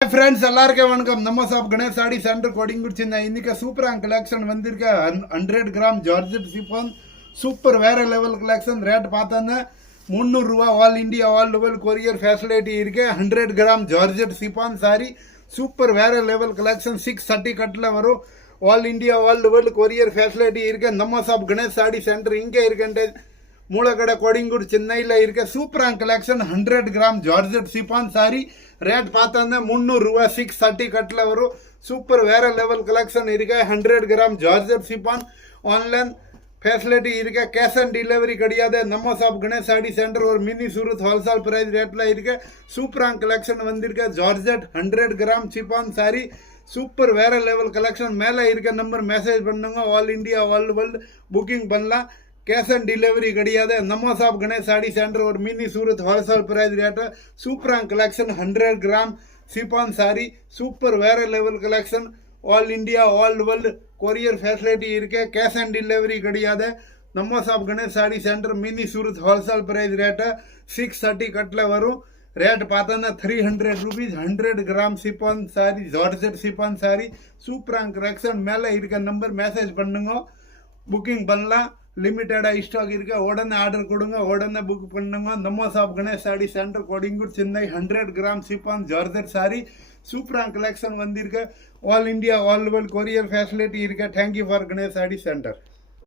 Friends எல்லாருக்கும் வணக்கம். நம்ம shop Ganesh Sari centre coding குடிச்சிருந்தேன். இன்னைக்கு சூப்பரான கலெக்ஷன் வந்திருக்க 100 கிராம் ஜார்ஜெட் சிஃபான் சூப்பர் வேற லெவல் கலெக்ஷன். ரேட் பார்த்தோன்னா 300 ரூபா. All India all level courier facility இருக்கு. 100 gram georgette chiffon sari super வேற லெவல் கலெக்ஷன். 630 கட்டில் வரும். All India all level courier facility இருக்கு. நம்ம ஷாப் கணேஷ் சாடி சென்டர் இங்கே இருக்குன்ட்டு மூலக்கடை கோடிங்கூர் சென்னையில் இருக்க சூப்பரான collection. 100 gram georgette chiffon sorry rate பார்த்தோன்னா 300 ரூபா. 630 கட்டில் வரும். சூப்பர் வேற லெவல் கலெக்ஷன் இருக்க. 100 gram georgette chiffon online facility இருக்க. கேஷ் ஆன் டெலிவரி கிடையாது. நம்ம ஷாப் கணேஷ் சாடி சென்டர் ஒரு மினி சூரத் ஹோல்சேல் பிரைஸ் ரேட்டில் இருக்க சூப்பரான கலெக்ஷன் வந்திருக்க. Georgette 100 gram chiffon sari super வேற லெவல் கலெக்ஷன். மேலே இருக்க நம்பர் மெசேஜ் பண்ணுங்க. All India all world booking பண்ணலாம். கேஷ் ஆன் டெலிவரி கிடையாது. நம்ம ஷாப் கணேஷ் சாடி சென்டர் ஒரு mini Surat wholesale price rate சூப்பரான collection. 100 gram chiffon sari super வேற level collection. All India all world courier facility இருக்கு. கேஷ் ஆன் டெலிவரி கிடையாது. நம்ம shop Ganesh Sari centre mini Surat wholesale price rate 630 கட்டில் வரும். ரேட் பார்த்தோன்னா 300 rupees. 100 gram chiffon sorry georgette chiffon sorry சூப்பரான collection. மேலே இருக்க நம்பர் மெசேஜ் பண்ணுங்க. புக்கிங் பண்ணலாம். லிமிட்டடாக ஸ்டாக் இருக்க. உடனே ஆர்டர் கொடுங்க. உடனே புக் பண்ணுங்க. நம்ம shop Ganesh Sari centre Kodungaiyur Chennai. 100 gram chiffon georgette sari சூப்பரான கலெக்ஷன் வந்திருக்க. All India all world courier facility இருக்க. Thank you for Ganesh Sari centre.